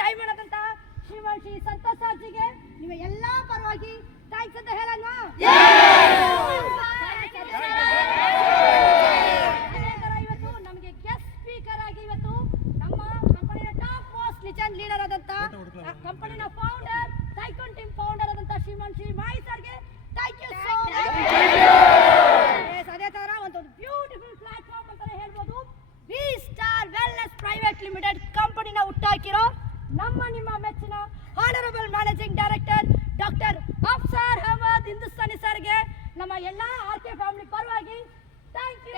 Diamond ಆದಂತ ಶ್ರೀ ಸಂತೋಷ್ ಸರ್ಜಿಗೆ ನಿಮ್ಮ ಎಲ್ಲಾ ಪರವಾಗಿ ಥ್ಯಾಂಕ್ಸ್ ಅಂತ ಹೇಳೋಣ. ಇವತ್ತು ನಮಗೆ ಗೆಸ್ಟ್ ಸ್ಪೀಕರ್ ಆಗಿ ಇವತ್ತು ನಮ್ಮ ಕಂಪನಿಯ ಟಾಪ್ ಮೋಸ್ಟ್ ಲಿಜೆಂಡ್ ಲೀಡರ್ ಆದಂತ ಕಂಪನಿನ ಫೌಂಡರ್ ಟೈಕಾನ್ ಟೀಮ್ ಫೌಂಡರ್ ಆದಂತ ಶ್ರೀ ಮಾಯಿ ಸರ್ಗೆ ಥ್ಯಾಂಕ್ ಯು ಸೋ ಮಚ್. ಅದೇ ತರ ಒಂದು ಬ್ಯೂಟಿಫುಲ್ ಪ್ಲಾಟ್ಫಾರ್ಮ್ ಅಂತಾನೆ ಹೇಳ್ಬೋದು. V star wellness private limited ಕಂಪನಿನ ಹುಟ್ಟಾಕಿರೋ ನಿಮ್ಮ ಮೆಚ್ಚಿನ honourable managing director doctor Afsar Ahmed Hindustani ಸರ್ಗೆ ನಮ್ಮ ಎಲ್ಲಾ ಆರ್ಕೆ ಫ್ಯಾಮಿಲಿ ಪರವಾಗಿ ಥ್ಯಾಂಕ್ ಯು.